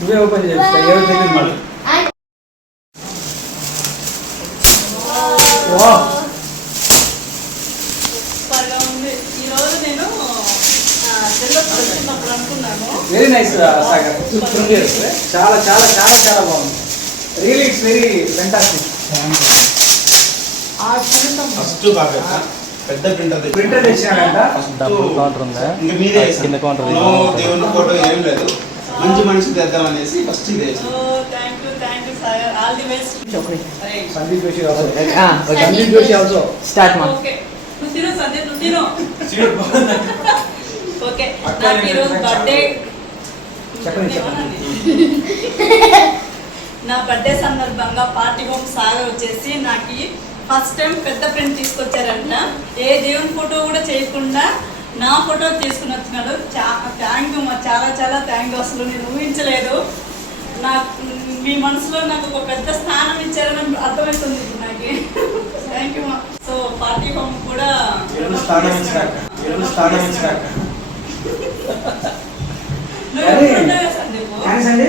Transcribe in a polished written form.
నువ్వే ఓపెన్ చేస్తా ఏదో తెలియదు మళ్ళీ. వెరీ నైస్ సాగర్, చాలా చాలా చాలా చాలా బాగుంది. Really it's very fantastic. First బాగా పెద్ద ప్రింటర్ తెచ్చినాడంట. ఇంకా మీదే దేవుని ఫోటో ఏం లేదు, మంచి మనిషి తెద్దాం అనేసి ఫస్ట్ ఇదే. Sandeep Joshi also. Sandeep Joshi also start మా. ఓకే, నాకు ఈరోజు బర్త్డే. నా బర్త్డే సందర్భంగా పార్టీ హోమ్ సాగర్ వచ్చేసి నాకు ఫస్ట్ టైం పెద్ద ప్రింట్ తీసుకొచ్చారంట. ఏ దేవుని ఫోటో కూడా చేయకుండా నా ఫోటో తీసుకుని వచ్చినాడు. థ్యాంక్ యూ మా, చాలా చాలా థ్యాంక్ యూ. అసలు నేను ఊహించలేదు. నాకు మీ మనసులో నాకు ఒక పెద్ద స్థానం ఇచ్చారని అర్థమవుతుంది నాకు. థ్యాంక్ యూ మా. సో పార్టీ హోమ్ కూడా థ్యాంక్స్ అండి.